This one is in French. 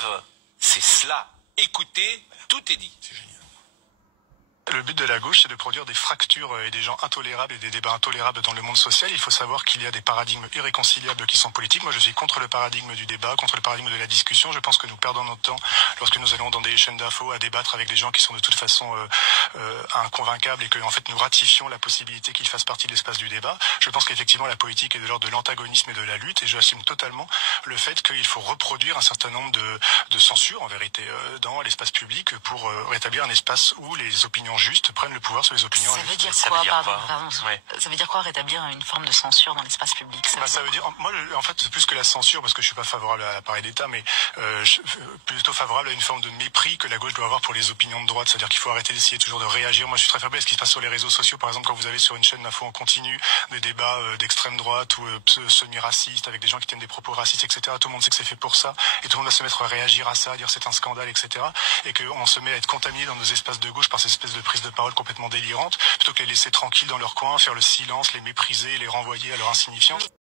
rêve, c'est cela. Écoutez, tout est dit. C'est génial. Le but de la gauche, c'est de produire des fractures et des gens intolérables et des débats intolérables dans le monde social. Il faut savoir qu'il y a des paradigmes irréconciliables qui sont politiques. Moi, je suis contre le paradigme du débat, contre le paradigme de la discussion. Je pense que nous perdons notre temps lorsque nous allons dans des chaînes d'infos à débattre avec des gens qui sont de toute façon inconvaincables et que, en fait, nous ratifions la possibilité qu'ils fassent partie de l'espace du débat. Je pense qu'effectivement, la politique est de l'ordre de l'antagonisme et de la lutte, et j'assume totalement le fait qu'il faut reproduire un certain nombre de censures, en vérité, dans l'espace public pour rétablir un espace où les opinions justes prennent le pouvoir sur les opinions. Ça veut dire Ça quoi, veut dire pardon, quoi pardon, Ouais. Ça veut dire quoi rétablir une forme de censure dans l'espace public? Ça veut dire, moi, en fait, c'est plus que la censure, parce que je suis pas favorable à l'appareil d'État, mais plutôt favorable à une forme de mépris que la gauche doit avoir pour les opinions de droite. C'est-à-dire qu'il faut arrêter d'essayer toujours de réagir. Moi, je suis très favorable à ce qui se passe sur les réseaux sociaux. Par exemple, quand vous avez sur une chaîne d'info en continu des débats d'extrême droite ou semi-racistes avec des gens qui tiennent des propos racistes, etc. Tout le monde sait que c'est fait pour ça, et tout le monde va se mettre à réagir à ça, à dire c'est un scandale, etc. Et qu'on se met à être contaminé dans nos espaces de gauche par ces espèces de prises de parole complètement délirantes, plutôt que les laisser tranquilles dans leur coin, faire le silence, les mépriser, les renvoyer à leur insignifiance.